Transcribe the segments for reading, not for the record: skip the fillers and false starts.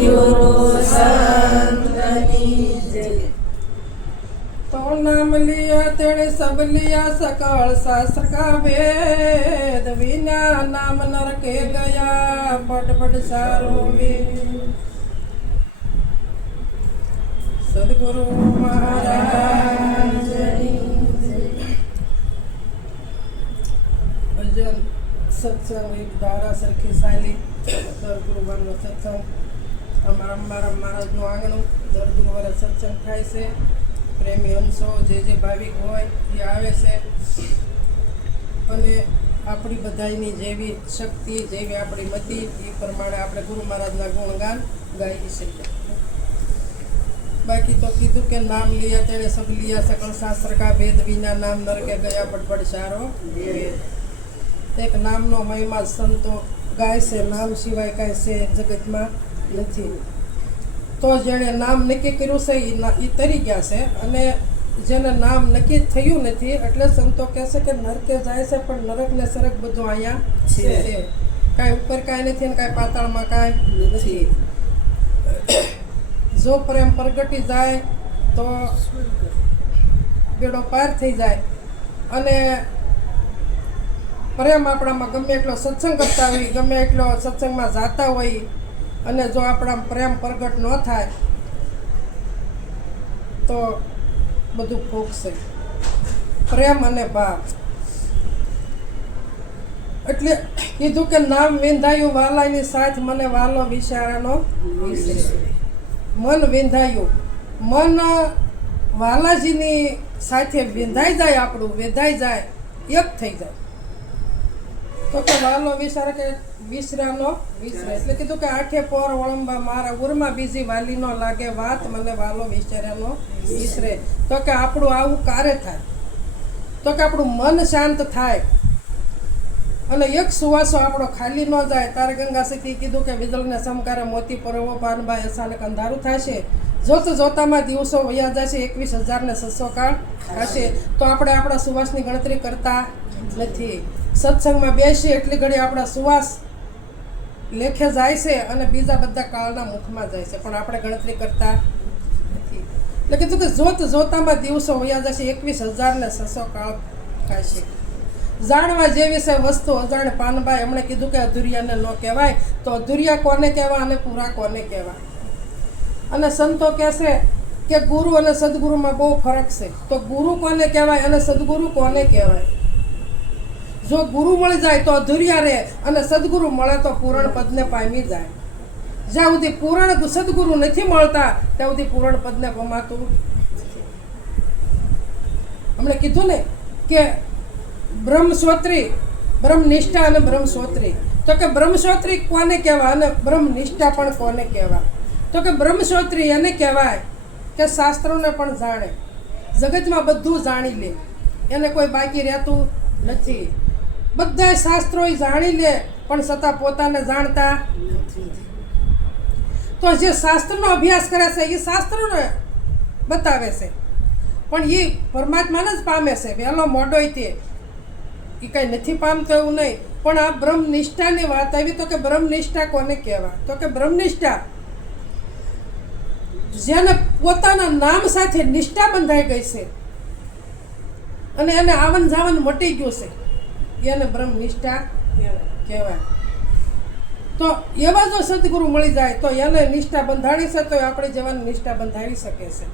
ગુરુ સંતની જય। तो नाम लिया तेरे सब लिया सकल शास्त्र का वेद, बिना नाम नर के गया पट पट सारो वेद। सदगुरु महाराज भजन सत्संग एक धारा सरखी साली दर गुरुवारનો સત્સંગ અમારા મહારાજનું આંગણું દર ગુરુવારે સત્સંગ થાય છે। પ્રેમી અંશો જે ભાવિક હોય એ આવે છે અને આપણી બધાની જેવી શક્તિ જેવી આપણી મતિ એ પ્રમાણે આપણે ગુરુ મહારાજના ગુણગાન ગાઈ શકીએ। બાકી તો કીધું કે નામ लिया तेरे सब लिया सकल शास्त्र का वेद, बिना नाम नर के गया पटपट सारो वेद। एक नामનો મહિમા સંતો ગાય છે, નામ સિવાય કાંઈ છે જગતમાં નથી। તો જેણે નામ નક્કી કર્યું છે એ તરી ગયા છે, અને જેને નામ નક્કી થયું નથી એટલે સંતો કહે છે કે નરકે જાય છે પણ નરક ને સરક બધું અહીંયા છે, કાંઈ ઉપર કાંઈ નથી ને કાંઈ પાતાળમાં કાંઈ નથી। જો પ્રેમ પ્રગટી જાય તો બેડો પાર થઈ જાય, અને પ્રેમ આપણામાં ગમે એટલો સત્સંગ કરતા હોય, ગમે એટલો સત્સંગમાં જાતા હોય, અને જો આપણા પ્રેમ પ્રગટ ન થાય તો બધું ફૂંકશે। પ્રેમ અને ભાવ એટલે કીધું કે નામ વિંધાયું વાલાની સાથ, મને વાલો વિચારાનો વિસરે। મન વિંધાયું, મન વાલાજીની સાથે વિંધાઈ જાય, આપણું વિંધાઈ જાય, એક થઈ જાય। તો કે વાલો વિચારે કે વિસરાનો વિસરે, એટલે કીધું કે આઠે પોર વળંબા મારા ઉરમાં બીજી વાલી નો લાગે વાત, મને વાલો વિચાર્યાનો વિસરે। તો કે આપણું આવું કાર્ય થાય, તો કે આપણું મન શાંત થાય અને એક સુવાસો આપણો ખાલી ન જાય। તારે ગંગા સતી કીધું કે વિજળને સમકારે મોતી પરવો પાનભાઈ અચાનક અંધારું થશે, જોત જોતામાં દિવસો વયા જશે, 21,600 કાળ થશે। તો આપણે આપણા સુવાસની ગણતરી કરતા નથી। સત્સંગમાં બેસીએ એટલી ઘડી આપણા સુવાસ લેખે જાય છે અને બીજા બધા કાળના મુખમાં જાય છે, પણ આપણે ગણતરી કરતા નથી। એટલે કીધું કે જોત જોતામાં દિવસો વયા જશે, 21,600 કાળ થશે। જાણવા જેવી છે વસ્તુ અજાણ પાનભાઈ, એમણે કીધું કે અધુરિયાને ન કહેવાય, તો અધુરિયા કોને કહેવાય અને પૂરા કોને કહેવાય। અને સંતો કહેશે કે ગુરુ અને સદગુરુમાં બહુ ફરક છે, તો ગુરુ કોને કહેવાય અને સદગુરુ કોને કહેવાય। જો ગુરુ મળી જાય તો અધુરિયા રહે, અને સદગુરુ મળે તો પૂરણ પદને પામી જાય। જ્યાં સુધી પૂરણ સદગુરુ નથી મળતા ત્યાં સુધી પૂરણ પદને પમાતું નથી। હમણે કીધું ને કે બ્રહ્મશ્રોત્રી, બ્રહ્મનિષ્ઠા અને બ્રહ્મશ્રોત્રી, તો કે બ્રહ્મશ્રોત્રી કોને કહેવાય અને બ્રહ્મનિષ્ઠા પણ કોને કહેવાય। તો કે બ્રહ્મશ્રોત્રી એને કહેવાય કે શાસ્ત્રોને પણ જાણે, જગતમાં બધું જાણી લે, એને કોઈ બાકી રહેતું નથી। બધા શાસ્ત્રો જાણી લે પણ છતાં પોતાને જાણતા નથી। તો જે શાસ્ત્રનો અભ્યાસ કરે છે એ શાસ્ત્રોને બતાવે છે, પણ એ પરમાત્માને જ પામે છે, વહેલો મોડોય તે એ કંઈ નથી પામતો એવું નહીં। પણ આ બ્રહ્મનિષ્ઠાની વાત આવી, તો કે બ્રહ્મનિષ્ઠા કોને કહેવાય, તો કે બ્રહ્મનિષ્ઠા જેને પોતાના નામ સાથે નિષ્ઠા બંધાઈ ગઈ છે અને એને આવન જાવન મટી ગયું છે, એને બ્રહ્મનિષ્ઠા કહેવાય। તો એવા જો સદગુરુ મળી જાય તો એને નિષ્ઠા બંધાણી છે, તો આપણે જેવાની નિષ્ઠા બંધાવી શકે છે।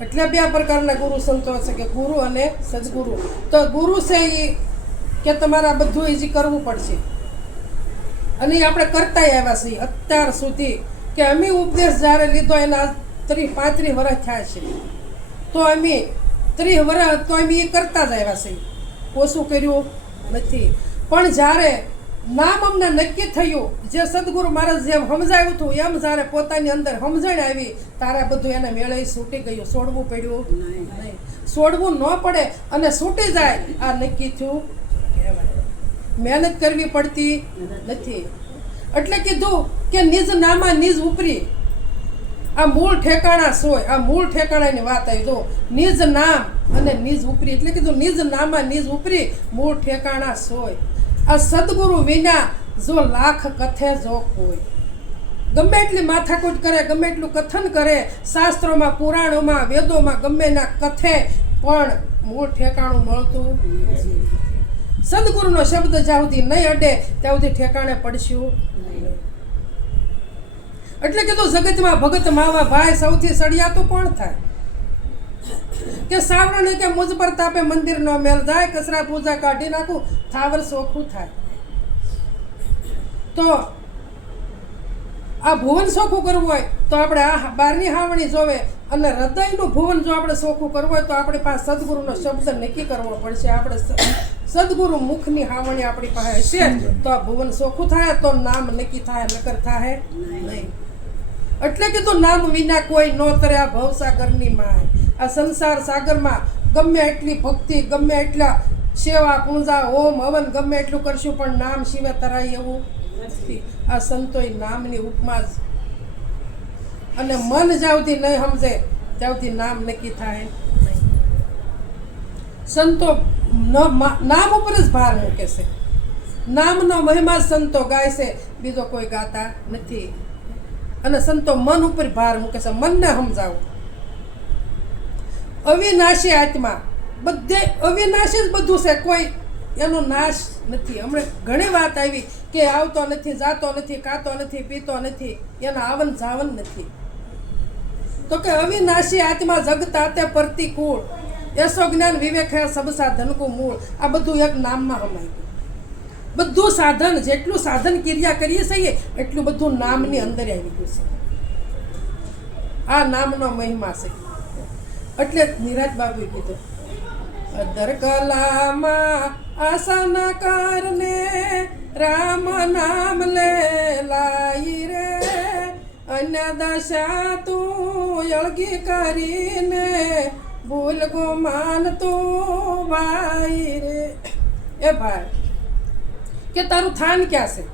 એટલે બે પ્રકારના ગુરુ સંતો છે કે ગુરુ અને સદગુરુ। તો ગુરુ છે એ કે તમારે બધું ઈજી કરવું પડશે, અને એ આપણે કરતા આવ્યા છીએ અત્યાર સુધી, કે અમે ઉપદેશ જ્યારે લીધો એના 30-35 વર્ષ થયા છે, તો અમે 30 વર્ષ તો અમે એ કરતા જ આવ્યા છીએ, ઓછું કર્યું નથી। પણ જ્યારે નામ અમને નક્કી થયું, જે સદગુરુ મહારાજ જેમ સમજાવ્યું હતું એમ જ્યારે પોતાની અંદર સમજણ આવી, તારે બધું એને મેળે છૂટી ગયું, છોડવું પડ્યું નહીં। છોડવું ન પડે અને છૂટી જાય આ નક્કી થયું કહેવાય। મહેનત કરવી પડતી નથી। એટલે કીધું કે નિજ નામા નિજ ઉપરી, આ મૂળ ઠેકાણા સોય, આ મૂળ ઠેકાણાની વાત આવી। જો નિજ નામ અને નિજ ઉપરી, એટલે કીધું નિજ નામા નિજ ઉપરી, મૂળ ઠેકાણા સોય। આ સદગુરુ વિના જો લાખ કથે જોક હોય, ગમે એટલી માથાકૂટ કરે, ગમે એટલું કથન કરે, શાસ્ત્રોમાં, પુરાણોમાં, વેદોમાં ગમે ના કથે, પણ મૂળ ઠેકાણું મળતું નથી. સદગુરુનો શબ્દ જ્યાં સુધી નહીં અડે ત્યાં સુધી ઠેકાણે પડશું. એટલે કીધું જગતમાં ભગત માવા ભાઈ સૌથી સળિયાતું કોણ થાય? કે સાવરણ કે મુજ પર તાપે મંદિર નો મેલ જાય, કચરા પૂજા કાઢી નાખું થાવર સોખું થાય. તો આ ભુવન સોખું કરવું હોય તો આપણે આ બારની હાવણી જોવે, અને હૃદયનું ભુવન જો આપણે સોખું કરવું હોય તો આપણી પાસે સદગુરુનો શબ્દ નક્કી કરવો પડશે. આપણે સદગુરુ મુખની હાવણી આપણી પાસે હશે તો આ ભુવન સોખું થાય, તો નામ નક્કી થાય, નકર થાય નહીં. એટલે કીધું નામ વિના કોઈ નો તરે આ ભવસાગરની માય. આ સંસાર સાગરમાં ગમે એટલી ભક્તિ, ગમે એટલા સેવા પૂજા, હોમ હવન ગમે એટલું કરશું પણ નામ સિવાય તરાય એવું નથી. આ સંતોય નામની ઉપમા જ. અને મન જ્યાંથી નહીં સમજે ત્યાંથી નામ નક્કી થાય નહીં. સંતો નામ ઉપર જ ભાર મૂકે છે. નામનો મહિમા સંતો ગાય છે, બીજો કોઈ ગાતા નથી. અને સંતો મન ઉપર ભાર મૂકે છે, મનને સમજાવું. અવિનાશી આત્મા, બધે અવિનાશી જ બધું છે, કોઈ એનો નાશ નથી. હમણાં ઘણી વાત આવી કે આવતો નથી, જાતો નથી, ખાતો નથી, પીતો નથી, એના આવન જાવન નથી. તો કે અવિનાશી આત્મા જગતા તે પ્રતિકૂળ, એસો જ્ઞાન વિવેક હે સબ સાધન કો મૂળ. આ બધું એક નામમાં હમાય ગયું. બધું સાધન, જેટલું સાધન ક્રિયા કરીએ છીએ એટલું બધું નામની અંદર આવી ગયું છે. આ નામનો મહિમા છે. એટલે નિરાજ બાબુએ કીધું, અદર કલામાં આસન કરને રામ નામ લે લાઈ રે, અન્ય દશા તું અળગી કરીને ભૂલ ગુમાન તું ભાઈ રે. એ ભાઈ કે તારું થાન ક્યાં છે?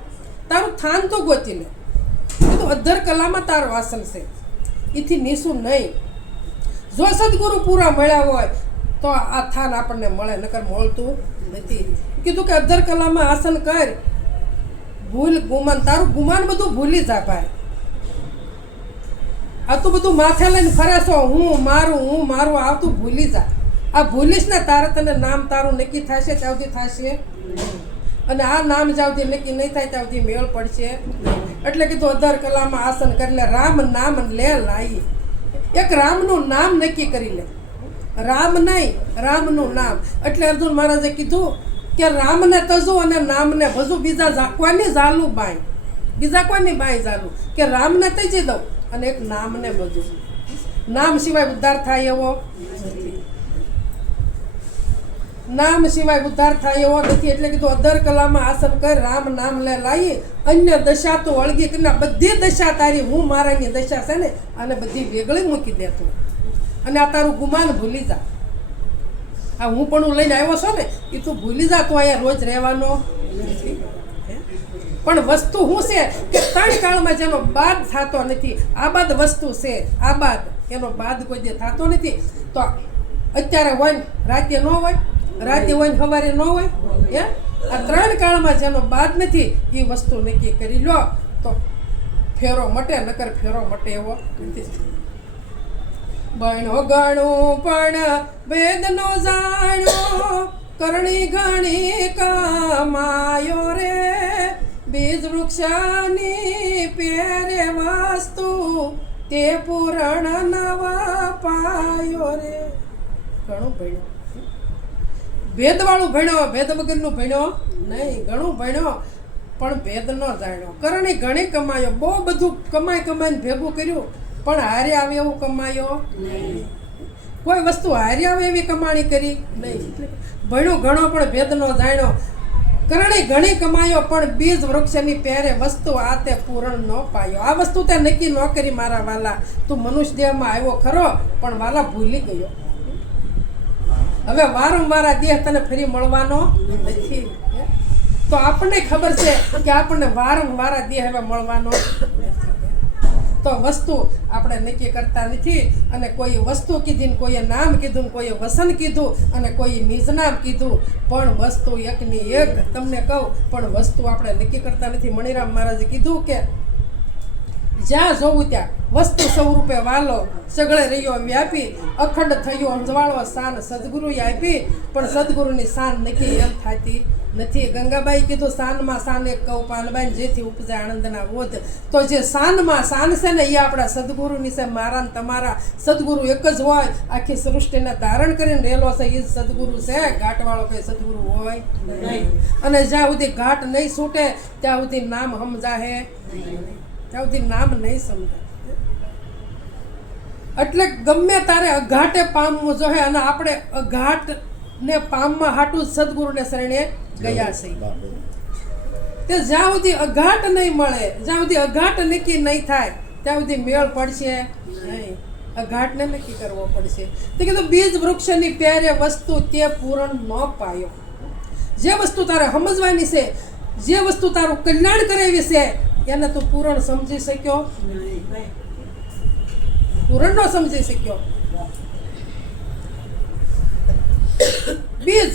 તારું થાન તો ગોતી લે. કીધું અધર કલામાં તારું આસન છે, એથી નીસું નહીં. જો સદગુરુ પૂરા મળ્યા હોય તો આ થાન આપણને મળે, નકર મળતું નથી. કીધું કે અધર કલામાં આસન કર, ભૂલ ગુમાન, તારું ગુમાન બધું ભૂલી જા ભાઈ. આ તું બધું માથે લઈને ફરે છો, હું મારું આવતું ભૂલી જા. આ ભૂલીશ ને તારે તને નામ તારું નક્કી થશે ત્યાંથી થશે. અને આ નામ જ્યાંથી નક્કી નહીં થાય ત્યાંથી મેળ પડશે. એટલે કીધું અધર કલામાં આસન કરી લે, રામ નામ લે લાઈ. એક રામનું નામ નક્કી કરી લે. રામ નહીં, રામનું નામ. એટલે અર્જુન મહારાજે કીધું કે રામને તજુ અને નામને ભજુ, બીજા કોની ઝાલું બાઈ, બીજા કોની બાઈ ઝાલું, કે રામને તજી દઉં અને એક નામને ભજુ. નામ સિવાય ઉદ્ધાર થાય એવો નથી. નામ સિવાય ઉદ્ધાર થાય એવો નથી. એટલે કીધું અધર કલામાં આસન કર, રામ નામ લે લાવી, અન્ય દશા તો અળગી કરીને બધી દશા તારી, હું મારાની દશા છે ને આને બધી વેગળી મૂકી દે તું. અને આ તારું ગુમાન ભૂલી જા. આ હું પણ લઈને આવ્યો છો ને એ તું ભૂલી જા. તું અહીંયા રોજ રહેવાનો નથી. પણ વસ્તુ શું છે કે ત્રણ કાળમાં જેનો બાદ થતો નથી, આબાદ વસ્તુ છે. આબાદ એનો બાદ કોઈ દે થતો નથી. તો અત્યારે હોય ને રાતે ન હોય, રાતે હોય ને સવારે ન હોય. આ ત્રણ કાળમાં જેનો બાદ નથી એ વસ્તુ નક્કી કરી લો તો ફેરો મટે, નકર ફેરો મટે એવો નથી. બનો ગણું પણ વેદનો જાણ્યો, કરણી ઘણી કમાયો રે, બીજ વૃક્ષની પેરે વસ્તુ તે પૂરણ નવા પાયો રે. ઘણું ભણ્યો, ભેદવાળું ભણ્યો, ભેદ વગરનું ભણ્યો નહીં. ઘણું ભણ્યો પણ ભેદ ન જાણ્યો. કરણી ઘણી કમાયો, બહુ બધું કમાઈને ભેગું કર્યું પણ હારે આવે એવું કમાયો નહીં. કોઈ વસ્તુ હારે આવે એવી કમાણી કરી નહીં. ભણ્યો ઘણો પણ ભેદ ન જાણ્યો. કરણી ઘણી કમાયો પણ બીજ વૃક્ષની પહેરે વસ્તુ આ તે પૂરણ ન પાયો. આ વસ્તુ તે નક્કી ન કરી મારા વાલા. તું મનુષ્ય દેહમાં આવ્યો ખરો પણ વાલા ભૂલી ગયો. હવે વારંવાર આ દેહ તને ફરી મળવાનો નથી. તો આપણને ખબર છે કે આપણને વારંવાર આ દેહ હવે મળવાનો. તો વસ્તુ આપણે નક્કી કરતા નથી. અને કોઈ વસ્તુ કીધી ને કોઈએ નામ કીધું, કોઈએ વસન કીધું અને કોઈ નિજ નામ કીધું, પણ વસ્તુ એકની એક. તમને કહું પણ વસ્તુ આપણે નક્કી કરતા નથી. મણિરામ મહારાજે કીધું કે જ્યાં જોવું ત્યાં વસ્તુ સ્વરૂપે વાલો સગળે રહ્યો વ્યાપી અખંડ થયો અંજવાળો શાન સદગુરુએ આપી પણ સદગુરુની શાન નક્કી એમ થતી નથી. ગંગાબાઈ કીધું શાનમાં શાન એક કહું પાનબાઈ જેથી ઉપજે આનંદના બોધ. તો જે શાનમાં શાન છે ને એ આપણા સદગુરુની છે. મારા ને તમારા સદગુરુ એક જ હોય, આખી સૃષ્ટિને ધારણ કરીને રહેલો છે એ જ સદગુરુ છે. ઘાટવાળો કઈ સદગુરુ હોય નહીં. અને જ્યાં સુધી ઘાટ નહીં છૂટે ત્યાં સુધી નામ સમજાહે ત્યાં સુધી નામ નહીં સમજાય. એટલે ગમે તારે અઘાટે પામવું જોઈએ અને આપણે અઘાટ ને પામવા હાટું સદગુરુને શરણે ગયા છે. તે જ્યાં સુધી અઘાટ નહીં મળે, જ્યાં સુધી અઘાટ નક્કી નહીં થાય ત્યાં સુધી મેળ પડશે નહીં. અઘાટને નક્કી કરવો પડશે. તે કીધું બીજ વૃક્ષની પેરે વસ્તુ તે પૂરણ ન પાયો. જે વસ્તુ તારે સમજવાની છે, જે વસ્તુ તારું કલ્યાણ કરાવી છે એને તું પૂરણ સમજી શક્યો પૂરણ ન સમજી શક્યો. બીજ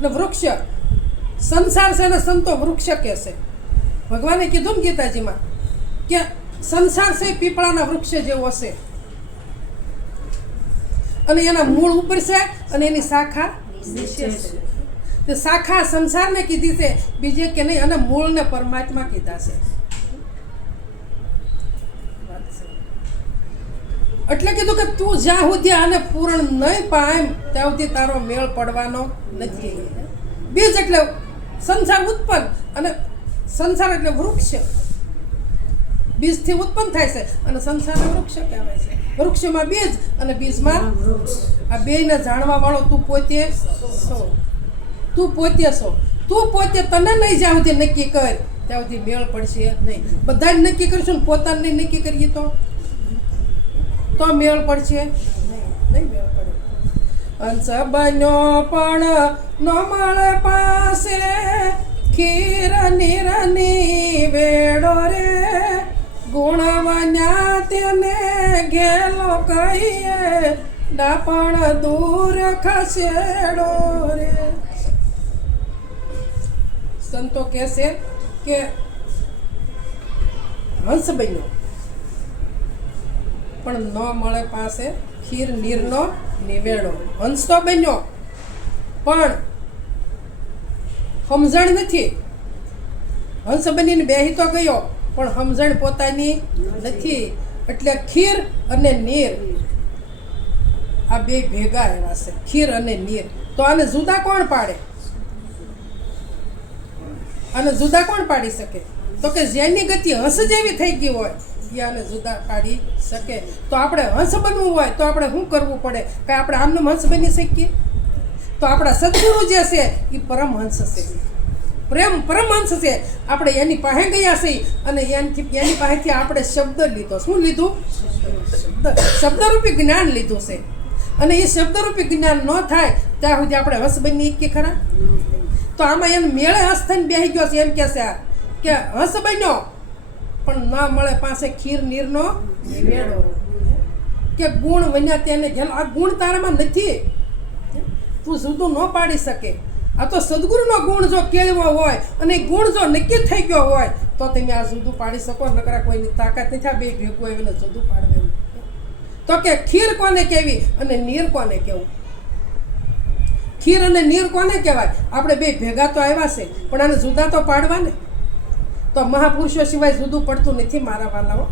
ને વૃક્ષ સંસાર છે ને સંતો વૃક્ષ કે છે. ભગવાને કીધું ને ગીતાજીમાં કે સંસાર છે પીપળાના વૃક્ષ જેવો છે અને એના મૂળ ઉપર છે અને એની શાખા નીચે છે. તે શાખા સંસારને કીધી છે બીજે કે નહીં, અને મૂળને પરમાત્મા કીધા છે. એટલે કીધું કે તું જ્યાં સુધી આને પૂરણ નહીં પામ ત્યાં સુધી તારો મેળ પડવાનો નથી. બીજ એટલે સંસાર ઉત્પન્ન અને સંસાર એટલે વૃક્ષ. બીજથી ઉત્પન્ન થાય છે અને સંસારને વૃક્ષ કહેવાય છે. વૃક્ષમાં બીજ અને બીજમાં આ બેયને જાણવા વાળો તું પોતે છો. તું પોતે છો. તું પોતે તને નહીં જ્યાં સુધી નક્કી કર ત્યાં સુધી મેળ પડશે નહીં. બધા જ નક્કી કરીશું ને પોતાને નહીં નક્કી કરીએ તો મેળ પડશે નહીં મેળ પડે. હંસ બન્યો પણ ન મળે પાસે ખીર નિરની વેડો રે ગુણવન્યા તેને ઘેલો કહીએ ડાપણ દૂર ખસેડો રે. સંતો કહેશે કે હંસ બન્યો પણ ન મળે પાસે ખીર નીરનો નિવેડો. હંસ તો બન્યો પણ સમજણ નથી. હંસ બનીને બેહી તો ગયો પણ સમજણ પોતાની નથી. એટલે ખીર અને નીર આ બે ભેગા એવા છે. ખીર અને નીર. તો આને જુદા કોણ પાડે? આને જુદા કોણ પાડી શકે? તો કે જેની ગતિ હંસ જેવી થઈ ગઈ હોય આને જુદા પાડી શકે. તો આપણે હંસ બનવું હોય તો આપણે શું કરવું પડે? કે આપણે આમનું હંસ બની શકીએ? તો આપણા સદગુરુ જે છે એ પરમહંસ છે. પરમહંસ છે. આપણે એની પાસે ગયા છીએ અને એની પાસેથી આપણે શબ્દ લીધો. શું લીધું? શબ્દરૂપી જ્ઞાન લીધું છે. અને એ શબ્દરૂપી જ્ઞાન ન થાય ત્યાં સુધી આપણે હંસ બની કે ખરા? તો આમાં એને મેળે હંસ થઈને બેસી ગયો છે. એમ કહેશે કે હંસ બન્યો પણ ના મળે પાસે ખીર નીરનો નિવેડો. કે ગુણ વન્યા તેને ઘેલો. આ ગુણ તારામાં નથી. તું જુદું ન પાડી શકે. આ તો સદગુરુનો ગુણ જો કેળવો હોય અને ગુણ જો નક્કી થઈ ગયો હોય તો તમે આ જુદું પાડી શકો. નકરા કોઈની તાકાત નથી આ બે ભેગું આવીને જુદું પાડવાનું. તો કે ખીર કોને કહેવી અને નીર કોને કહેવું? ખીર અને નીર કોને કહેવાય? આપણે બે ભેગા તો આવ્યા છે પણ આને જુદા તો પાડવા ને. તો મહાપુરુષો સિવાય જુદું પડતું નથી મારા વાલાઓ.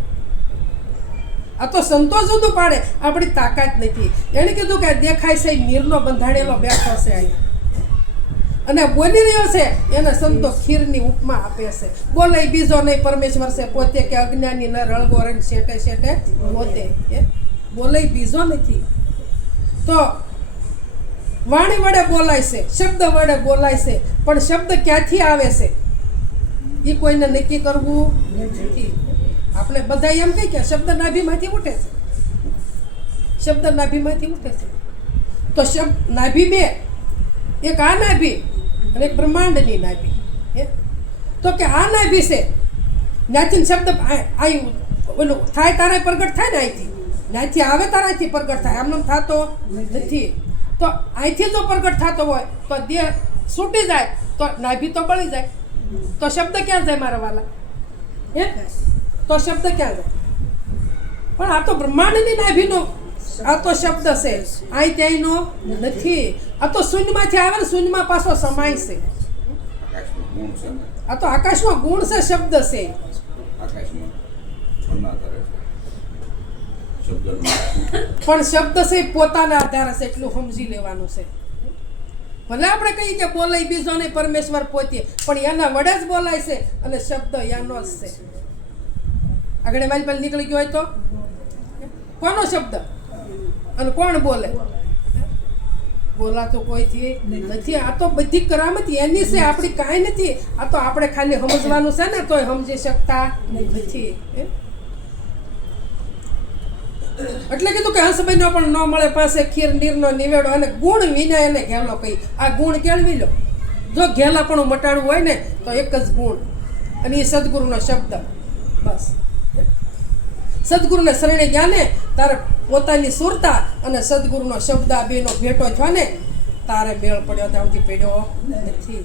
આ તો સંતો જુદું પાડે, આપણી તાકાત નથી. એણે કીધું કે દેખાય છે નીરનો બંધાણેલો બેઠો છે અહીંયા અને બોલી રહ્યો છે એને સંતો ખીરની ઉપમા આપે છે. બોલે બીજો નહીં પરમેશ્વર છે પોતે કે અજ્ઞાની ન રળગો રહીને શેટે શેટે પોતે. બોલે બીજો નથી. તો વાણી વડે બોલાય છે, શબ્દ વડે બોલાય છે, પણ શબ્દ ક્યાંથી આવે છે એ કોઈને નક્કી કરવું નથી. આપણે બધા એમ કહી કે શબ્દ નાભીમાંથી ઉઠે છે. શબ્દ નાભીમાંથી ઉઠે છે. તો શબ્દ નાભી બે, એક આ નાભી અને એક બ્રહ્માંડની નાભી. તો કે આ નાભી છે ત્યાંથી શબ્દ આવ્યું ઓલું થાય તારા પ્રગટ થાય ને અહીંથી, ત્યાંથી આવે તારાથી પ્રગટ થાય. આમનો થતો નથી. તો અહીંથી જો પ્રગટ થતો હોય તો દેહ છૂટી જાય તો નાભી તો બળી જાય. તો શબ્દ ક્યાં જાય મારા વાલા? તો શબ્દ ક્યાં જાય? પણ આ તો બ્રહ્માંડની નાભીનો આ તો શબ્દ છે, અહીં ત્યાંયનો નથી. આ તો શૂન્યમાંથી આવે ને શૂન્યમાં પાછો સમાય છે. આ તો આકાશમાં ગુણ છે, શબ્દ છે. પણ શબ્દ છે પોતાના આધારે છે, એટલું સમજી લેવાનું છે. ભલે આપણે કહીએ કે બોલાય બીજો નહીં, પરમેશ્વર પોતે, પણ એના વડે જ બોલાય છે અને શબ્દ એનો જ છે. આગળ મારી પાસે નીકળી ગયો હોય તો કોનો શબ્દ અને કોણ બોલે? બોલાતું કોઈથી નથી. આ તો બધી કરામત એની છે, આપણી કાંઈ નથી. આ તો આપણે ખાલી સમજવાનું છે ને, તોય સમજી શકતા નથી. એટલે કીધું કે હંસભાઈ નો પણ ન મળે પાસે ખીર નીરનો નિવેડો, અને ગુણ વિના એને ઘેલો કહી. આ ગુણ કેળવી લો. જો ઘેલાપણું મટાડવું હોય ને તો એક જ ગુણ, અને એ સદગુરુનો શબ્દ. બસ સદગુરુને શરણે ગયા ને તારે પોતાની સુરતા અને સદગુરુનો શબ્દ આ બેનો ભેટો થયો ને તારે મેળ પડ્યો, ત્યાં સુધી પડ્યો નથી.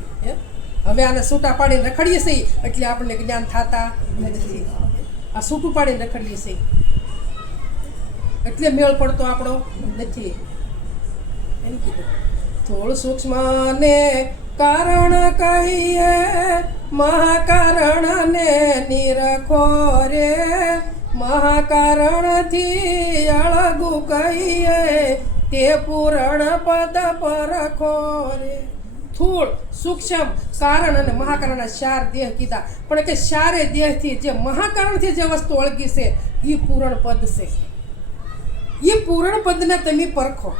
હવે આને છૂટા પાડીને રખડીએ છીએ એટલે આપણને જ્ઞાન થતા નથી. આ છૂટું પાડીને રખડીએ છીએ એટલે મેળ પડતો આપણો નથી. એમ કીધું થોડું સૂક્ષ્મ ને કારણ કહીએ, મહાકારણ ને નિરખો રે, મહાકારણથી અળગું કહીએ, તે પૂરણ પદ પરખો રે. સ્થૂળ સૂક્ષ્મ કારણ અને મહાકારણના 4 દેહ કીધા, પણ કે 4 દેહથી જે મહાકારણથી જે વસ્તુ અળગી છે એ પૂરણ પદ છે. એ પૂરણ પદને તમે પરખો.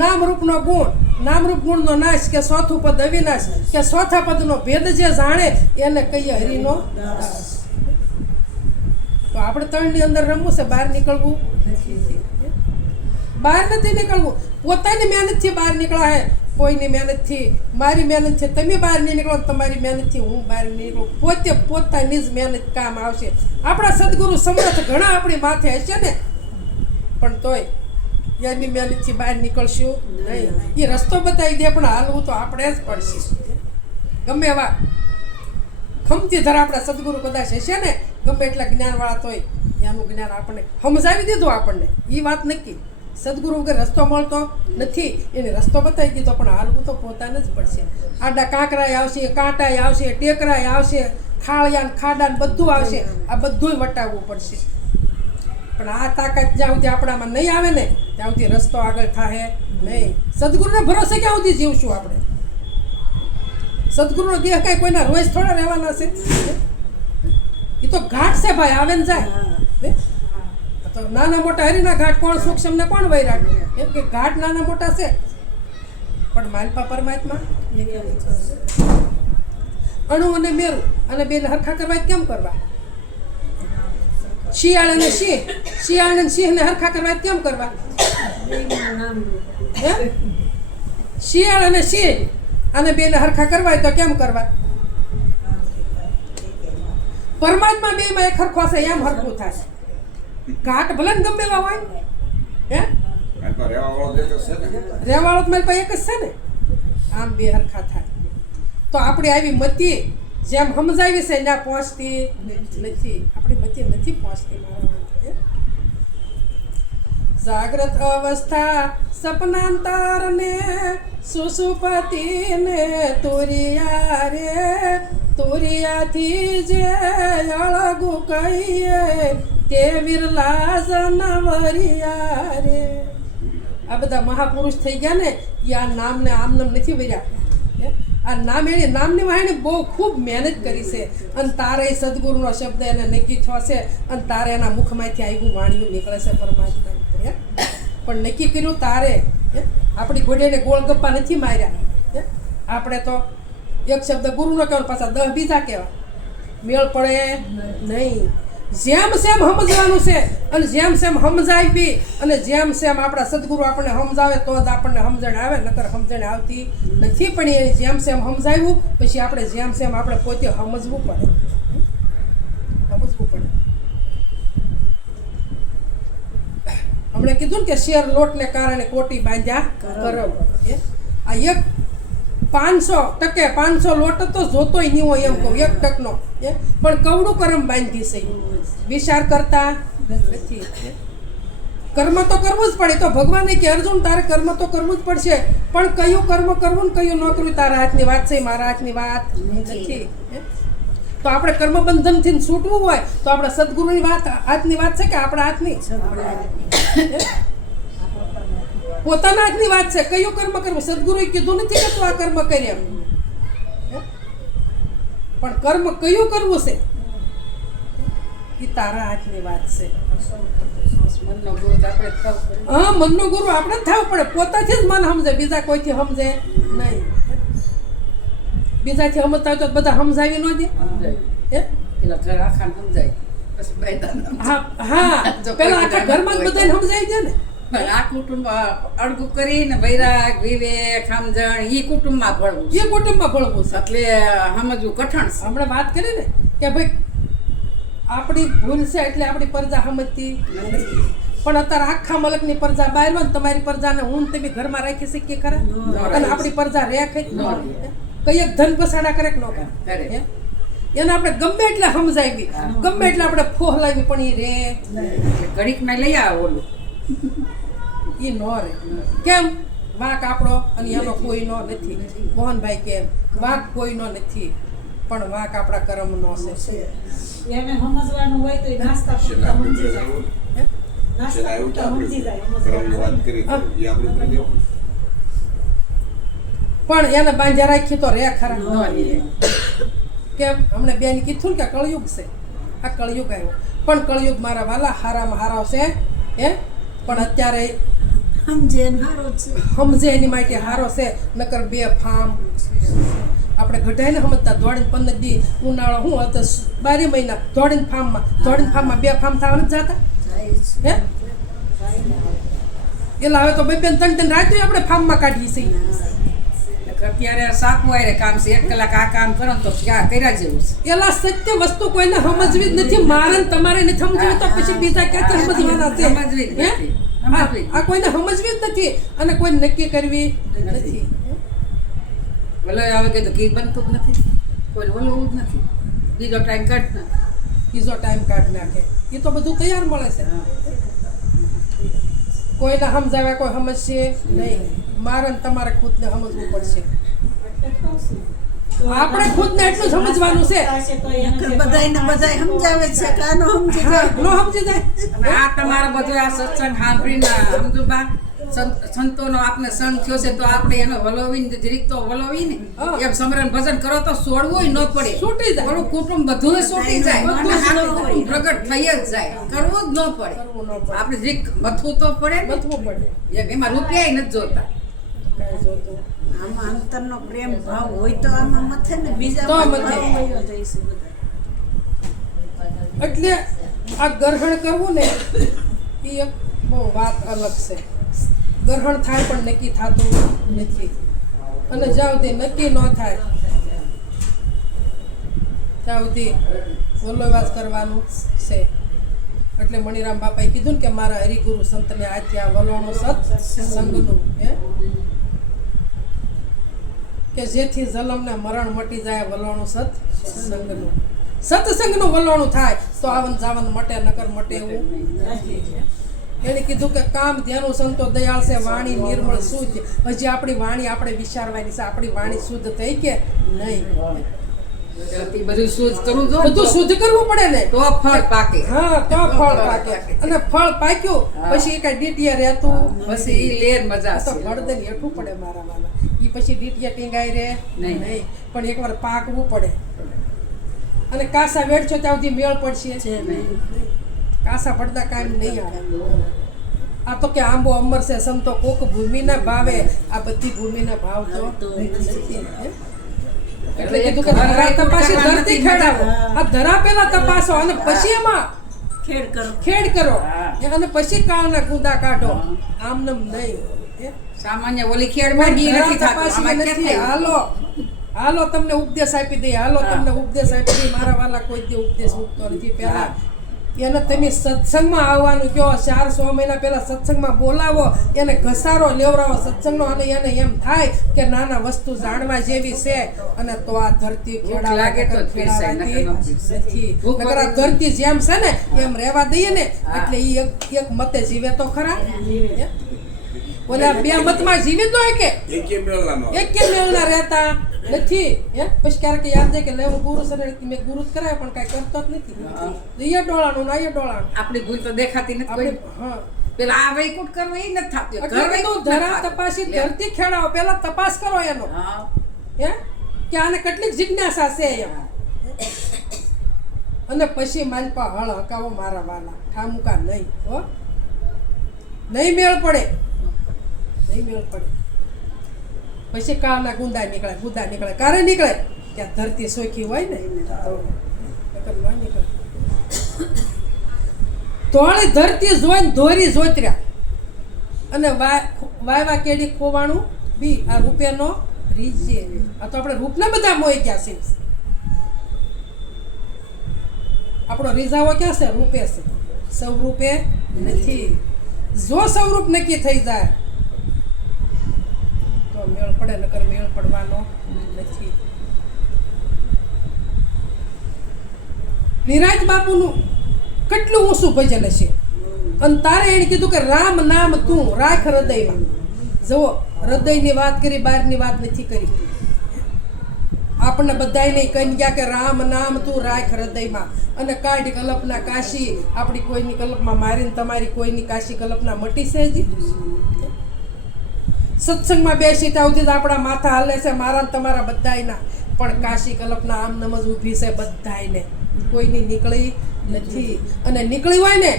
નામરૂપનો ગુણ, નામરૂપ ગુણનો નાશ કે ચોથું પદ અવિનાશ કે ચોથા પદનો ભેદ જે જાણે એને કહીએ હરિનો દાસ. તો આપણે 3 ની અંદર રમવું છે, બહાર નીકળવું નથી. બહાર નથી નીકળવું. પોતાની મહેનતથી બહાર નીકળા હે, કોઈની મહેનતથી, મારી મહેનતથી તમે બહાર નહીં નીકળો, તમારી મહેનતથી હું બહાર નહીં નીકળું. પોતે પોતાની જ મહેનત કામ આવશે. આપણા સદગુરુ સમર્થ ઘણા આપણી માથે હશે ને, પણ તોય એની મહેનતથી બહાર નીકળશું નહીં. એ રસ્તો બતાવી દે, પણ હાલવું તો આપણે જ પડશે. ગમે એવા ખમતી ધરા આપણા સદગુરુ કદાચ હશે ને, ગમે એટલા જ્ઞાનવાળા તોય એનું જ્ઞાન આપણને સમજાવી દીધું. આપણને એ વાત નક્કી. સદગુરુ વગર રસ્તો મળતો નથી, એને રસ્તો બતાવી દીધો, પણ હાલવું તો પોતાને જ પડશે. આડા કાંકરાય આવશે, કાંટાય આવશે, ટેકરાય આવશે, ખાળિયા ખાડા બધું આવશે. આ બધું વટાવવું પડશે. પણ આ તાકાત જ્યાં સુધી આપણામાં નહીં આવે ને ત્યાં સુધી રસ્તો આગળ થાય નહીં. સદગુરુના ભરોસે ક્યાં સુધી જીવશું આપણે? સદગુરુનો દેહ કાંઈ કોઈના રોજ થોડા રહેવાના છે? એ તો ઘાટ છે ભાઈ, આવે ને જાય. તો નાના મોટા હરીના ઘાટ કોણ સૂક્ષ્મ ને કોણ વૈરાગ? એમ કે ઘાટ નાના મોટા છે, પણ માલપા પરમાત્મા અણુ અને મેરુ અને બેને હરખા કરવા કેમ કરવા? શિયાળ અને સિંહ, શિયાળ અને સિંહ ને હરખા કરવા કેમ કરવા? શિયાળ અને સિંહ અને બેને હરખા કરવા તો કેમ કરવા? પરમાત્મા બે માં એક હરખો છે એમ હરખું થાય. ઘાટ ભલે ને ગમે એવા હોય, હે રેવાળો તો મારી પાસે એક જ છે ને, આમ બે હરખા થાય. તો આપણે આવી મતી જેમ સમજાવી છે ત્યાં પહોંચતી નથી. આપણી મતી નથી પહોંચતી. જાગ્રત અવસ્થા સપનાંતર ને સુસુપતિ ને તુરિયા રે, તુરિયાથી જે અળગું કહીએ તે વિરલા જનવરિયા રે. આ બધા મહાપુરુષ થઈ ગયા ને, એ આ નામને આમનામ નથી વર્યા. આ નામ એની નામની વાહણે બહુ ખૂબ મહેનત કરી છે, અને તારે એ સદગુરુનો શબ્દ એને નક્કી થયો છે, અને તારે એના મુખમાંથી આવ્યું વાણિયું નીકળે છે પરમાત્મા. પણ નક્કી કર્યું તારે. આપણી ઘોડીને ગોળ ગપ્પા નથી માર્યા. આપણે તો એક શબ્દ ગુરુનો કહેવાનો, પાછા 10 બીજા કહેવા. મેળ પડે નહીં. જેમ સેમ સમજવાનું છે, અને જેમ સેમ સમજાવી, અને જેમ સેમ આપણા સદગુરુ આપણને સમજાવે તો જ આપણને સમજણ આવે, નકર સમજણ આવતી નથી. પણ એ જેમ સેમ સમજાવ્યું પછી આપણે જેમ સેમ આપણે પોતે સમજવું પડે. હમણાં કીધું ને કે શેર લોટને કારણે કોટી બાંધ્યા કરમ. આ 500 ટકે 500 લોટ તો જોતોય નહીં હોય એમ કહું. 1 ટકનો પણ કવડું કર્મ બાંધી છે, વિચાર કરતા નથી. કર્મ તો કરવું જ પડે. તો ભગવાને કે અર્જુન તારે કર્મ તો કરવું જ પડશે, પણ કયું કર્મ કરવું ને કયું ન કરવું તારા હાથની વાત છે, મારા હાથની વાત નથી. તો આપણે કર્મ બંધનથી છૂટવું હોય તો આપણે સદગુરુની વાત હાથની વાત છે કે આપણા હાથની? પોતાના હાથની વાત છે. કયું કર્મ કરવું? સદગુરુએ કીધું નથી કે તું આ કર્મ કરી એમ, પણ કર્મ કયું કરવું છે એ તારા હાથની વાત છે. હા, મનનો ગુરુ આપણે જ થવું પડે. પોતાથી જ મન સમજે, બીજા કોઈથી સમજે નહીં. બીજાથી સમજતા હોય તો બધા સમજાવી ન દે. હા, પેલા આખા ઘરમાં જ બધાને સમજાવી દે ને. આ કુટુંબ અડગું કરીને વૈરાગ, વિવેક, સમજણ ઈ કુટુંબમાં ભળવું એ કુટુંબમાં ભળવું છે. એટલે સમજવું કઠણ છે. હમણાં વાત કરી ને કે ભાઈ આપણી ભૂલ છે એટલે આપણી પ્રજા સમજતી નથી. પણ અત્યારે આખા મલકની પ્રજા બહાર હોય ને તમારી પ્રજાને હું ને તમે ઘરમાં રાખી શકીએ ખરા? અને આપણી પ્રજા રે ખરી? કઈ એક ધન પસાડા કરે કે ન કરે? એને આપણે ગમે એટલે સમજાવી, ગમે એટલે આપણે ફોહલાવી, પણ એ રે ઘડીક માં લઈ આવો ઓલું એ ન રે. કેમ? વાંક આપણો અને એનો કોઈનો નથી. મોહનભાઈ કેમ? વાંક કોઈનો નથી, પણ વાંક આપણા કર્મનો છે. એને સમજવાનું હોય તો નાસ્તા પૂરતા સમજી જાય. નાસ્તા પૂરતા સમજી જાય. પણ એને બાંધ્યા રાખી તો રે ખરા? કેમ? હમણે બેન કીધું ને કે કળયુગ છે. આ કળયુગ આવ્યો, પણ કળયુગ મારા વાલા હારામાં હારા છે. પણ અત્યારે સમજે એની માટે હારો છે. નકર બે ફામ આપણે ગઢાઈને સમજતા. દોડીને 15 દી ઉનાળો શું હતો, 12 મહિના દોડીને ફાર્મમાં 2 ફાર્મ થવા નથી જતા. એટલે હવે તો 2-3 રાતે આપણે ફાર્મમાં કાઢીએ છીએ. અત્યારે સાપુ આરે કામ છે, 1 કલાક આ કામ કરો તો ક્યાં કર્યા જેવું છે. એલા સત્ય વસ્તુ કોઈને સમજવી જ નથી. મારે ને તમારે નથી સમજવી તો પછી બીજા ક્યાંથી સમજવાના છે? સમજવી જ નથી. આ કોઈને સમજવી જ નથી અને કોઈ નક્કી કરવી નથી. ભલે આવે કે તો ઘી બનતું જ નથી, કોઈ ઓલું જ નથી. બીજો ટાઈમ કાઢ નાખે, બીજો ટાઈમ કાઢ નાખે. એ તો બધું તૈયાર મળે છે. કોઈને સમજાવ્યા કોઈ સમજશે નહીં. મારે ને તમારે ખુદને સમજવું પડશે. આપણે ખુદને એટલું સમજવાનું છે. બધાય સમજાવે છે કે આનો સમજી જાય. નો સમજી જાય. અને આ તમારો બધો આ સત્સંગ સાંભળીને સમજો બા સંતોનો આપણે સણ થયો છે તો આપણે એનો વલોવીને જરીક તો વલોવીને એમ સમરણ ભજન કરો તો છોડવું ન પડે. છૂટી જાય. ઓલું કુટુંબ બધું છૂટી જાય, પ્રગટ થઈ જ જાય. કરવું જ ન પડે. આપણે જરીક મથવું તો પડે, મથવું પડે. એમાં રૂપિયા નથી જોતા. કાંઈ જોતું આમાં અંતરનો પ્રેમ ભાવ હોય તો આમાં મથે ને. બીજા તો ભાવ મથે. વયો જઈશું બધા. એટલે આ ગ્રહણ કરવું ને એ એક બહુ વાત અલગ છે. ગ્રહણ થાય પણ નક્કી થતું નથી. અને જ્યાં સુધી નક્કી ન થાય ત્યાં સુધી વલ્લવાસ કરવાનું છે. એટલે મણિરામ બાપાએ કીધું ને કે મારા હરિગુરુ સંતને આજ્ઞા વલોણું સત્સંગનું, કે જેથી જલમને મરણ મટી જાય વલોણું સત્સંગનું. સત્સંગનું વલોણું થાય તો આવન જાવન મટે, નકર મટે એવું નથી. એને કીધું કે કામ ધ્યાનું સંતો દયાળ છે, વાણી નિર્મળ શુદ્ધ. હજી આપણી વાણી આપણે વિચારવાની છે. આપણી વાણી શુદ્ધ થઈ કે નહીં? બધું શુદ્ધ કરવું જો, બધું શુદ્ધ કરવું પડે ને તો ફળ પાકે. હા, તો ફળ પાકે. અને ફળ પાક્યું પછી એ કઈ ડીટીયા રહેતું પછી ઈ લેર મજા તો છે. ગળદન હેઠું પડે મારા વાલા. એ પછી ડીટીયા ટીંગાઈ રે નહીં. પણ એકવાર પાકવું પડે. અને કાસા વેડશો ત્યાં સુધી મેળ પડશે. કાસા પડતા કાંઈ નહીં આવે. આ તો કે આંબો અમર છે સંતો કોક ભૂમિના ભાવે. આ બધી ભૂમિના ભાવ તો નથી. એટલે કીધું કે ધરા તપાસી ધરતી ખેડાવો. આ ધરા પેલા તપાસો અને પછી એમાં ખેડ કરો અને પછી કાળના કુંદા કાઢો. આમ નમ નહીં. સામાન્ય ઓલી ખેડમાં બી નથી થતું. તપાસી આમાં નથી. ક્યાં હાલો તમને ઉપદેશ આપી દઈએ. હાલો તમને ઉપદેશ આપી દઈએ. મારા વાલા કોઈ દી ઉપદેશ મૂકતો નથી. પેલા એને તમે સત્સંગમાં આવવાનું કહો, 4-6 મહિના પહેલા સત્સંગમાં બોલાવો, એને ઘસારો લેવડાવો સત્સંગનો, અને એને એમ થાય કે નાના વસ્તુ જાણવા જેવી છે, અને તો આ ધરતી ભૂખ લાગે તો જ પીરસાય, નકર ન પીરસાય. નથી. ભૂખ નકર આ વગર ધરતી જેમ છે ને એમ રહેવા દઈએ ને, હા. એટલે ઈ એક મતે જીવે તો ખરા. હે? ઓલા 2 મતમાં જીવે તો કે એક કે મેળના રહેતા નથી. હે? પછી ક્યારેક યાદ જાય કે લે હું ગુરુ સને મેં ગુરુ જ કરાય પણ કાંઈ કરતો જ નથી. હા. અહીંયા ડોળાનું ને અહીંયા ડોળાનું. આપણી ભૂલ તો દેખાતી નથી આપણે કોઈ. હા પેલા આ વૈકુંઠ કરવો એ નથી થતું. એટલે કીધું ધરા તપાસી ધરતી ખેડાવો, પહેલા તપાસ કરો એનો. હા. હે કે આને કેટલીક જિજ્ઞાસા છે એમ. અને પછી માનપા હળ હકાવો મારા વાલા, ઠામુકા નહીં. હો નહીં મેળ પડે, નહીં મેળ પડે. પછી કાળના ગુંદા નીકળે કારે નીકળે ત્યાં ધરતી સોખી હોય ને તો નકર ન નીકળે. તોળી ધરતી જોઈને ધોરી જોતર્યા, અને વાયવા કેડી ખોવાણું બી. આ રૂપિયાનો રીત છે. આ તો આપણે રૂપને બધા મોઈ ગયા છે. આપણો રીઝાવો ક્યાં છે? રૂપે છે. સ્વરૂપે નથી. જો સ્વરૂપ નક્કી થઈ જાય તો મેળ પડે, નકર મેળ પડવાનો નથી. નિરાજ બાપુનું કેટલું ઊંચું ભજન હશે, અને તારે એને કીધું કે રામ નામ તું રાખ હૃદયમાં. જુઓ, હૃદયની વાત કરી, બહારની વાત નથી કરી. આપણને બધાને કહી ગયા કે રામ નામ તું રાખ હૃદયમાં, અને કાઢ કલ્પના કાશી. આપણી કોઈની કલ્પમાં મારીને તમારી કોઈની કાશી કલ્પના મટી છે હજી? સત્સંગમાં બેસી ત્યાં સુધી આપણા માથા હાલે છે મારા ને તમારા બધાયના, પણ કાશી કલ્પના આમ નમ જ ઊભી છે બધાયને, કોઈની નીકળી નથી. અને નીકળી હોય ને